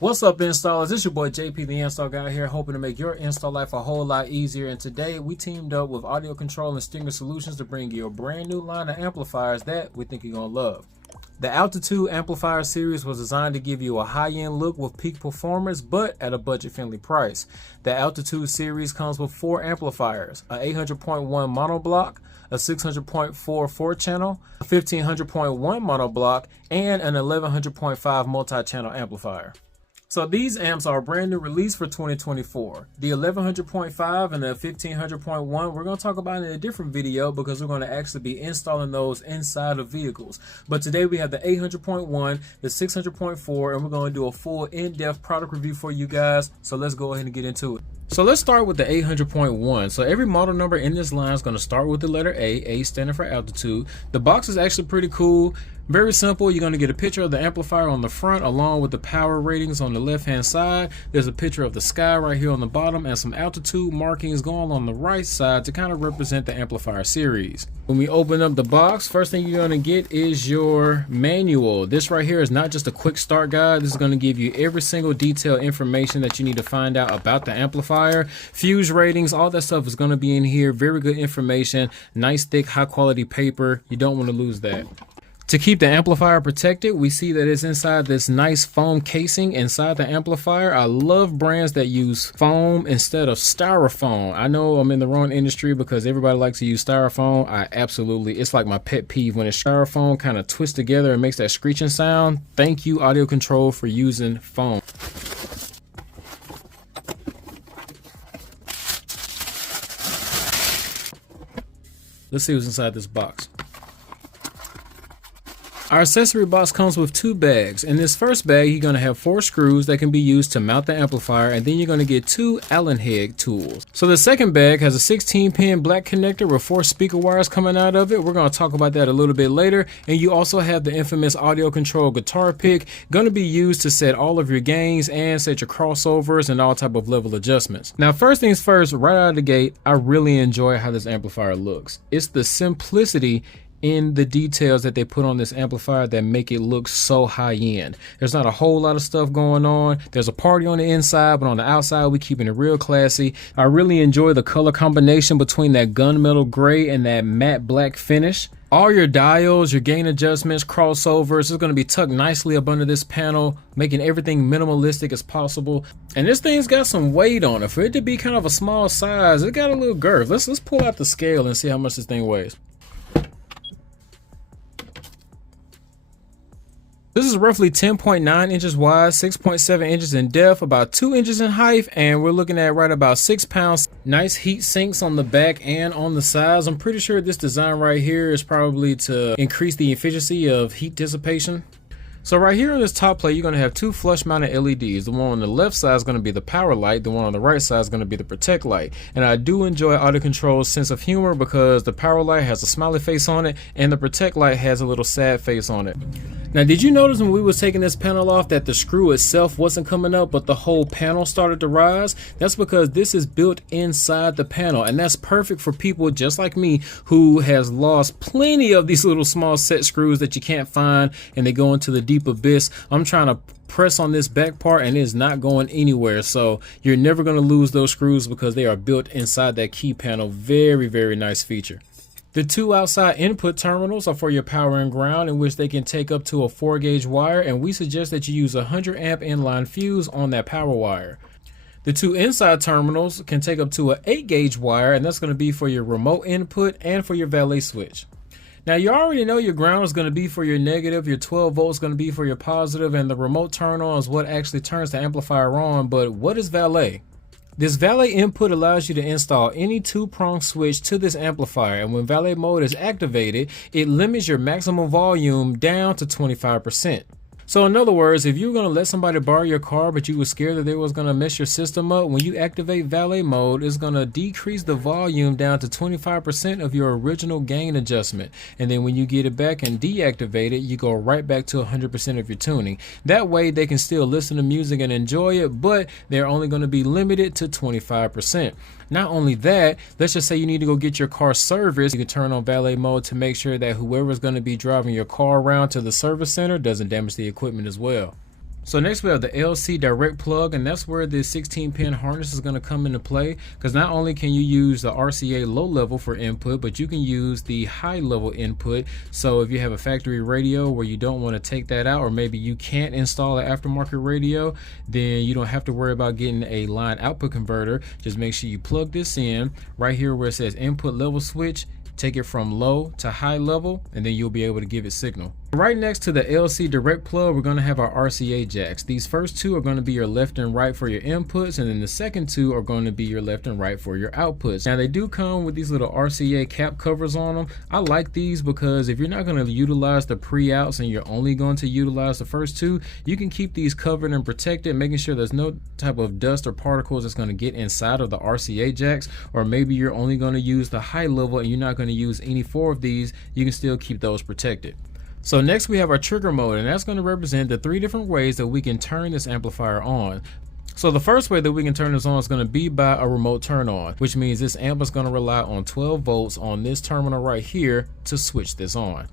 What's up, installers? It's your boy JP the Install Guy here, hoping to make your install life a whole lot easier. And today we teamed up with Audiocontrol and Stinger Solutions to bring you a brand new line of amplifiers that we think you're gonna love. The Altitude Amplifier series was designed to give you a high-end look with peak performance, but at a budget-friendly price. The Altitude series comes with 4 amplifiers: a 800.1 monoblock, a 600.4 4-channel, a 1500.1 monoblock, and an 1100.5 multi-channel amplifier. So these amps are a brand new release for 2024. The 1100.5 and the 1500.1 we're going to talk about in a different video because we're going to actually be installing those inside of vehicles. But today we have the 800.1, the 600.4, and we're going to do a full in-depth product review for you guys. So let's go ahead and get into it. So let's start with the 800.1. So every model number in this line is going to start with the letter A standing for altitude. The box is actually pretty cool. Very simple. You're going to get a picture of the amplifier on the front along with the power ratings on the left hand side. There's a picture of the sky right here on the bottom and some altitude markings going on the right side to kind of represent the amplifier series. When we open up the box, first thing you're going to get is your manual. This right here is not just a quick start guide. This is going to give you every single detailed information that you need to find out about the amplifier. Fuse ratings, all that stuff is going to be in here. Very good information. Nice thick high quality paper. You don't want to lose that. To keep the amplifier protected, we see that it's inside this nice foam casing inside the amplifier. I love brands that use foam instead of styrofoam. I know I'm in the wrong industry because everybody likes to use styrofoam. It's like my pet peeve when it's styrofoam kind of twists together and makes that screeching sound. Thank you, Audiocontrol, for using foam. Let's see what's inside this box. Our accessory box comes with 2 bags. In this first bag, you're going to have 4 screws that can be used to mount the amplifier, and then you're going to get 2 Allen head tools. So the second bag has a 16-pin black connector with 4 speaker wires coming out of it. We're going to talk about that a little bit later. And you also have the infamous Audiocontrol guitar pick, going to be used to set all of your gains and set your crossovers and all type of level adjustments. Now, first things first, right out of the gate, I really enjoy how this amplifier looks. It's the simplicity in the details that they put on this amplifier that make it look so high end. There's not a whole lot of stuff going on. There's a party on the inside, but on the outside we keeping it real classy. I really enjoy the color combination between that gunmetal gray and that matte black finish. All your dials, your gain adjustments, crossovers is going to be tucked nicely up under this panel, making everything minimalistic as possible. And this thing's got some weight on it. For it to be kind of a small size, it got a little girth. Let's pull out the scale and see how much this thing weighs. This is roughly 10.9 inches wide, 6.7 inches in depth, about 2 inches in height, and we're looking at right about 6 pounds. Nice heat sinks on the back and on the sides. I'm pretty sure this design right here is probably to increase the efficiency of heat dissipation. So right here on this top plate, you're going to have 2 flush mounted LEDs. The one on the left side is going to be the power light. The one on the right side is going to be the protect light. And I do enjoy Audiocontrol's sense of humor because the power light has a smiley face on it and the protect light has a little sad face on it. Now, did you notice when we was taking this panel off that the screw itself wasn't coming up, but the whole panel started to rise? That's because this is built inside the panel, and that's perfect for people just like me who has lost plenty of these little small set screws that you can't find and they go into the deep abyss. I'm trying to press on this back part and it's not going anywhere, so you're never going to lose those screws because they are built inside that key panel. Very, very nice feature. The 2 outside input terminals are for your power and ground, in which they can take up to a 4-gauge wire, and we suggest that you use a 100 amp inline fuse on that power wire. The 2 inside terminals can take up to an 8-gauge wire, and that's going to be for your remote input and for your valet switch. Now, you already know your ground is going to be for your negative, your 12 volts is going to be for your positive, and the remote turn on is what actually turns the amplifier on. But what is valet? This valet input allows you to install any 2-prong switch to this amplifier, and when valet mode is activated, it limits your maximum volume down to 25%. So in other words, if you were going to let somebody borrow your car but you were scared that they was going to mess your system up, when you activate valet mode, it's going to decrease the volume down to 25% of your original gain adjustment. And then when you get it back and deactivate it, you go right back to 100% of your tuning. That way they can still listen to music and enjoy it, but they're only going to be limited to 25%. Not only that, let's just say you need to go get your car serviced. You can turn on valet mode to make sure that whoever's going to be driving your car around to the service center doesn't damage the equipment as well. So next we have the LC direct plug, and that's where the 16-pin harness is going to come into play, because not only can you use the RCA low level for input, but you can use the high level input. So if you have a factory radio where you don't want to take that out, or maybe you can't install an aftermarket radio, then you don't have to worry about getting a line output converter. Just make sure you plug this in right here where it says input level switch. Take it from low to high level, and then you'll be able to give it signal. Right next to the LC direct plug, we're going to have our RCA jacks. These first two are going to be your left and right for your inputs, and then the second two are going to be your left and right for your outputs. Now they do come with these little RCA cap covers on them. I like these because if you're not going to utilize the pre-outs and you're only going to utilize the first two, you can keep these covered and protected, making sure there's no type of dust or particles that's going to get inside of the RCA jacks. Or maybe you're only going to use the high level and you're not going to use any four of these, you can still keep those protected. So next we have our trigger mode, and that's going to represent the 3 different ways that we can turn this amplifier on. So the first way that we can turn this on is going to be by a remote turn on, which means this amp is going to rely on 12 volts on this terminal right here to switch this on.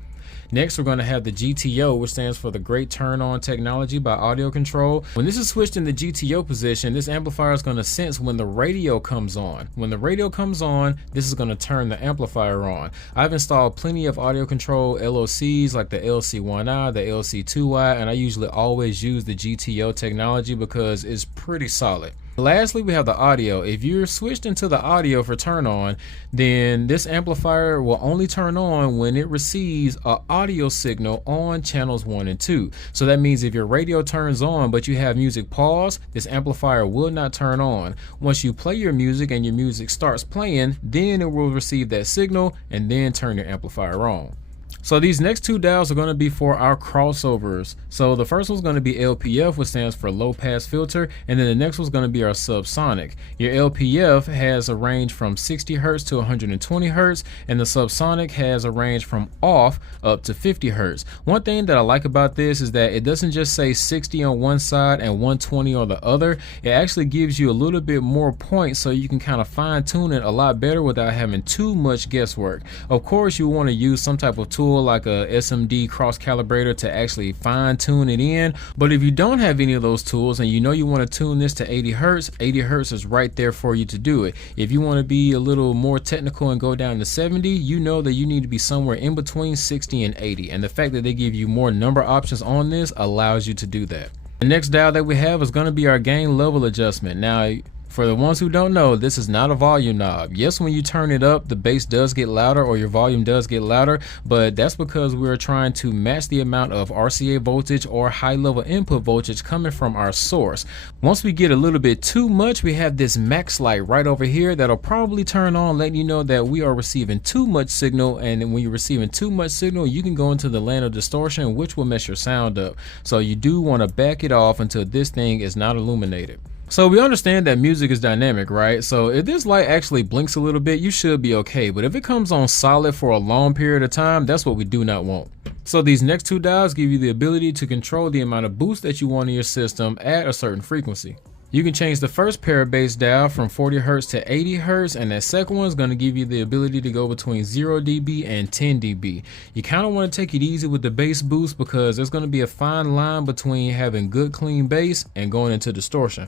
Next, we're going to have the GTO, which stands for the Great Turn On Technology by Audiocontrol. When this is switched in the GTO position, this amplifier is going to sense when the radio comes on. When the radio comes on, this is going to turn the amplifier on. I've installed plenty of Audiocontrol LOCs like the LC1i, the LC2i, and I usually always use the GTO technology because it's pretty solid. Lastly, we have the audio. If you're switched into the audio for turn on, then this amplifier will only turn on when it receives an audio signal on channels 1 and 2. So that means if your radio turns on but you have music pause, this amplifier will not turn on. Once you play your music and your music starts playing, then it will receive that signal and then turn your amplifier on. So these next 2 dials are going to be for our crossovers. So the first one's going to be LPF, which stands for low pass filter, and then the next one's going to be our subsonic. Your LPF has a range from 60 Hertz to 120 Hertz, and the subsonic has a range from off up to 50 Hertz. One thing that I like about this is that it doesn't just say 60 on one side and 120 on the other. It actually gives you a little bit more points so you can kind of fine tune it a lot better without having too much guesswork. Of course, you want to use some type of tool like a SMD cross calibrator to actually fine tune it in, but if you don't have any of those tools and you know you want to tune this to 80 Hertz, 80 Hertz is right there for you to do it. If you want to be a little more technical and go down to 70, you know that you need to be somewhere in between 60 and 80, and the fact that they give you more number options on this allows you to do that. The next dial that we have is going to be our gain level adjustment. Now, for the ones who don't know, this is not a volume knob. Yes, when you turn it up, the bass does get louder or your volume does get louder, but that's because we're trying to match the amount of RCA voltage or high level input voltage coming from our source. Once we get a little bit too much, we have this max light right over here that'll probably turn on, letting you know that we are receiving too much signal, and when you're receiving too much signal, you can go into the land of distortion, which will mess your sound up. So you do want to back it off until this thing is not illuminated. So we understand that music is dynamic, right? So if this light actually blinks a little bit, you should be okay. But if it comes on solid for a long period of time, that's what we do not want. So these next 2 dials give you the ability to control the amount of boost that you want in your system at a certain frequency. You can change the first pair of bass dial from 40 Hertz to 80 Hertz, and that second one is going to give you the ability to go between 0 dB and 10 dB. You kind of want to take it easy with the bass boost because there's going to be a fine line between having good clean bass and going into distortion.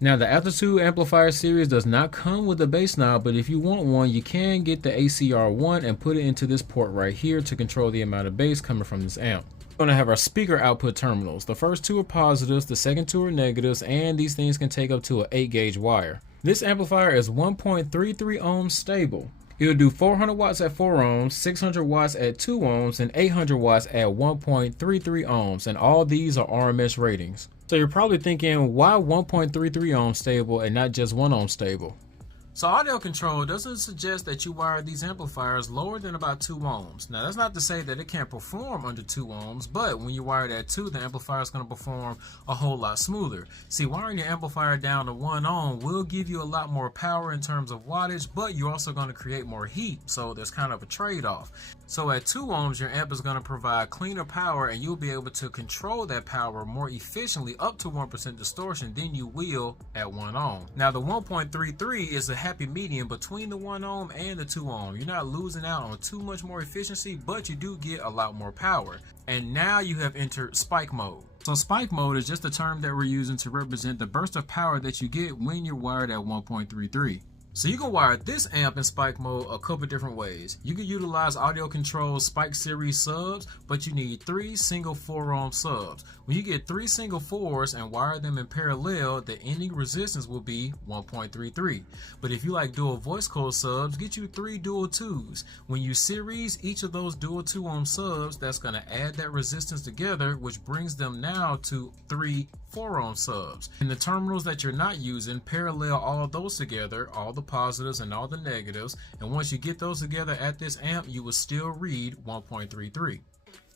Now the Altitude amplifier series does not come with a bass knob, but if you want one, you can get the ACR1 and put it into this port right here to control the amount of bass coming from this amp. We're going to have our speaker output terminals. The first 2 are positives, the second 2 are negatives, and these things can take up to an 8-gauge wire. This amplifier is 1.33 ohms stable. It'll do 400 watts at 4 ohms, 600 watts at 2 ohms, and 800 watts at 1.33 ohms, and all these are RMS ratings. So you're probably thinking, why 1.33 ohms stable and not just 1 ohm stable? So Audiocontrol doesn't suggest that you wire these amplifiers lower than about 2 ohms. Now that's not to say that it can't perform under 2 ohms, but when you wire it at 2, the amplifier is going to perform a whole lot smoother. See, wiring your amplifier down to 1 ohm will give you a lot more power in terms of wattage, but you're also going to create more heat, so there's kind of a trade-off. So at 2 ohms, your amp is going to provide cleaner power, and you'll be able to control that power more efficiently up to 1% distortion than you will at 1 ohm. Now the 1.33 is a happy medium between the 1 ohm and the 2 ohm. You're not losing out on too much more efficiency, but you do get a lot more power. And now you have entered spike mode. So spike mode is just a term that we're using to represent the burst of power that you get when you're wired at 1.33. So you can wire this amp in spike mode a couple different ways. You can utilize Audiocontrol's Spike Series subs, but you need 3 single 4 ohm subs. When you get 3 single 4s and wire them in parallel, the ending resistance will be 1.33. But if you like dual voice code subs, get you 3 dual 2s. When you series each of those dual 2 ohm subs, that's going to add that resistance together, which brings them now to 3 4 ohm subs. In the terminals that you're not using, parallel all of those together, all the positives and all the negatives, and once you get those together at this amp, you will still read 1.33.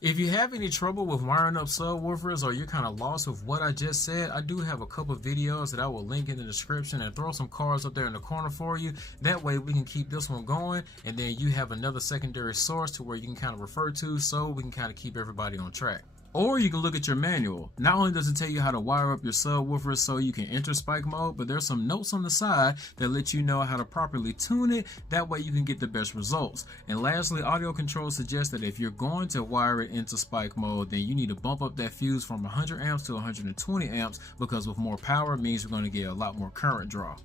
If you have any trouble with wiring up subwoofers, or you're kind of lost with what I just said, I do have a couple videos that I will link in the description and throw some cards up there in the corner for you. That way we can keep this one going, and then you have another secondary source to where you can kind of refer to, so we can kind of keep everybody on track. Or you can look at your manual. Not only does it tell you how to wire up your subwoofers so you can enter spike mode, but there's some notes on the side that let you know how to properly tune it. That way you can get the best results. And lastly, Audiocontrol suggests that if you're going to wire it into spike mode, then you need to bump up that fuse from 100 amps to 120 amps, because with more power means you're going to get a lot more current draw.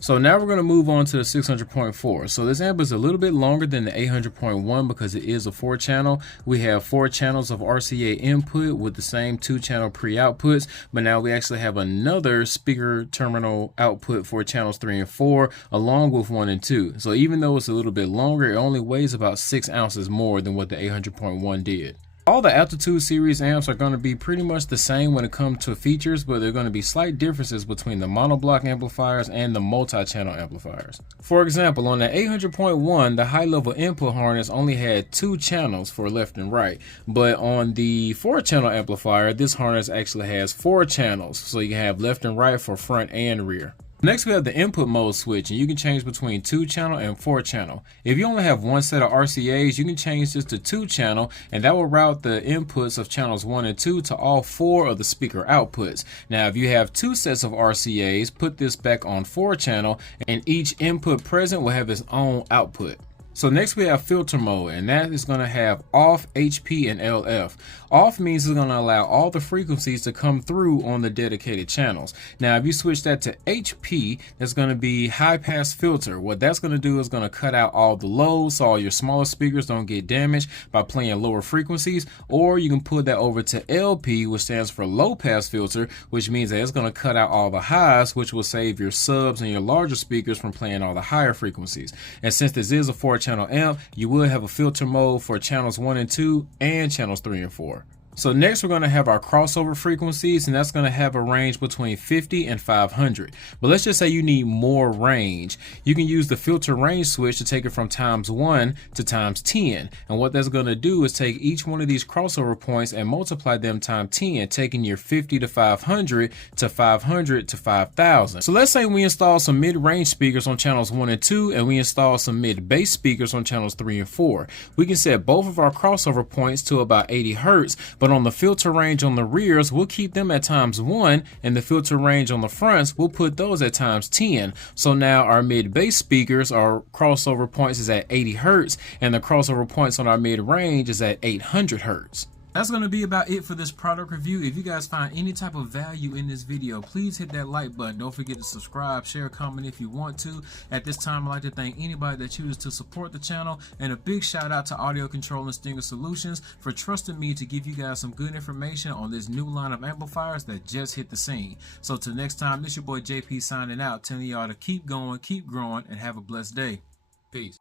So now we're going to move on to the 600.4. So this amp is a little bit longer than the 800.1 because it is a 4-channel. We have 4 channels of RCA input with the same 2-channel pre-outputs, but now we actually have another speaker terminal output for channels 3 and 4 along with 1 and 2. So even though it's a little bit longer, it only weighs about 6 ounces more than what the 800.1 did. All the Altitude series amps are going to be pretty much the same when it comes to features, but there are going to be slight differences between the monoblock amplifiers and the multi-channel amplifiers. For example, on the 800.1, the high-level input harness only had 2 channels for left and right, but on the 4-channel amplifier, this harness actually has 4 channels, so you can have left and right for front and rear. Next, we have the input mode switch, and you can change between 2-channel and 4-channel. If you only have one set of RCAs, you can change this to 2-channel, and that will route the inputs of channels 1 and 2 to all 4 of the speaker outputs. Now, if you have 2 sets of RCAs, put this back on 4-channel, and each input present will have its own output. So next we have filter mode, and that is going to have off, HP, and LF. Off means it's going to allow all the frequencies to come through on the dedicated channels. Now if you switch that to HP, that's going to be high pass filter. What that's going to do is going to cut out all the lows so all your smaller speakers don't get damaged by playing lower frequencies. Or you can put that over to LP, which stands for low pass filter, which means that it's going to cut out all the highs, which will save your subs and your larger speakers from playing all the higher frequencies. And since this is a 4-channel amp, you will have a filter mode for channels 1 and 2 and channels 3 and 4. So next we're going to have our crossover frequencies, and that's going to have a range between 50 and 500. But let's just say you need more range. You can use the filter range switch to take it from ×1 to ×10. And what that's going to do is take each one of these crossover points and multiply them ×10, taking your 50 to 500 to 500 to 5000. So let's say we install some mid-range speakers on channels 1 and 2, and we install some mid-bass speakers on channels 3 and 4. We can set both of our crossover points to about 80 Hertz, but on the filter range on the rears, we'll keep them at ×1, and the filter range on the fronts, we'll put those at ×10. So now our mid-bass speakers, our crossover points is at 80 Hertz, and the crossover points on our mid-range is at 800 Hertz. That's going to be about it for this product review. If you guys find any type of value in this video, please hit that like button. Don't forget to subscribe, share, comment if you want to. At this time, I'd like to thank anybody that chooses to support the channel, and a big shout out to Audiocontrol and Stinger Solutions for trusting me to give you guys some good information on this new line of amplifiers that just hit the scene. So till next time, this your boy JP signing out, telling y'all to keep going, keep growing, and have a blessed day. Peace.